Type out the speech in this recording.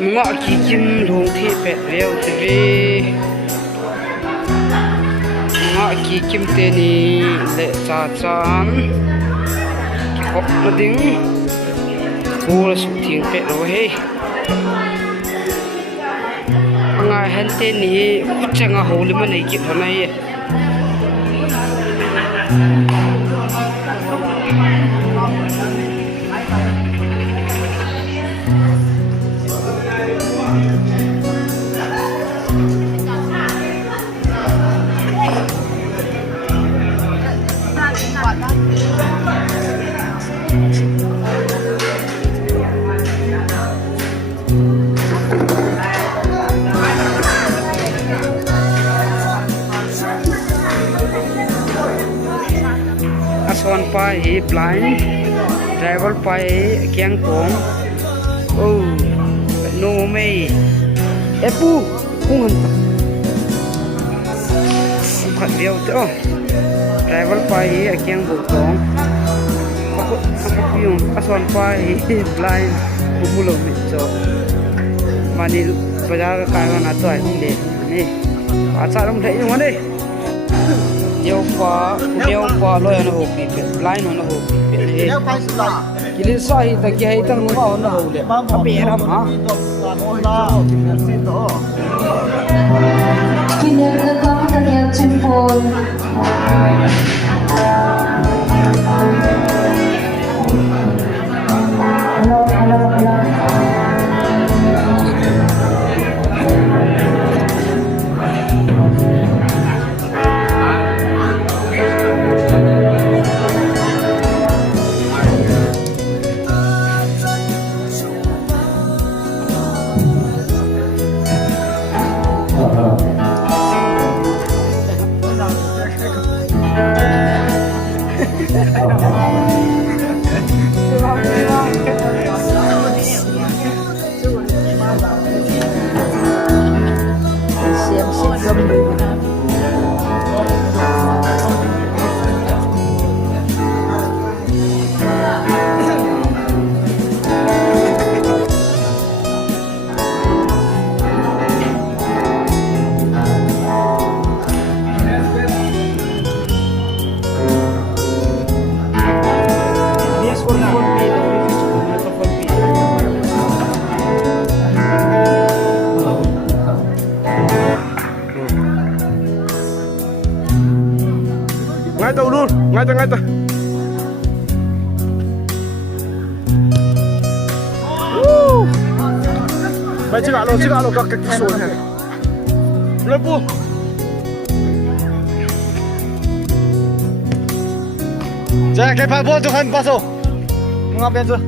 ngọ kỳ kim thùng thị bẹt leo tv ngọ kỳ kim tên đi lệ trà chán khóc nó tiếng cô là sụt tiếng bẹt rồi hey ngài hắn tên đi chẳng ngà hồ lên mà này kịp hôm nay son pai blind travel pai kiang kong oh no me epu kung khat biao to travel pai kiang kong ako yung son pai blind bumulo mi so mani bazaar ka na to ai de ni acha ram thai yung ane đeo qua lôi nó hộp bị line nó hộp bị đeo cái gì đó cái lý do thì ta kia ta nó vào nó hộp đấy à bị lắm hả khi nhớ nó có ta đeo trên phone ngay tàu luôn ngay tàu mày chưa gạ lô các cái số này lên bu Jack cái phải vô cho hắn paso ngáp bên chưa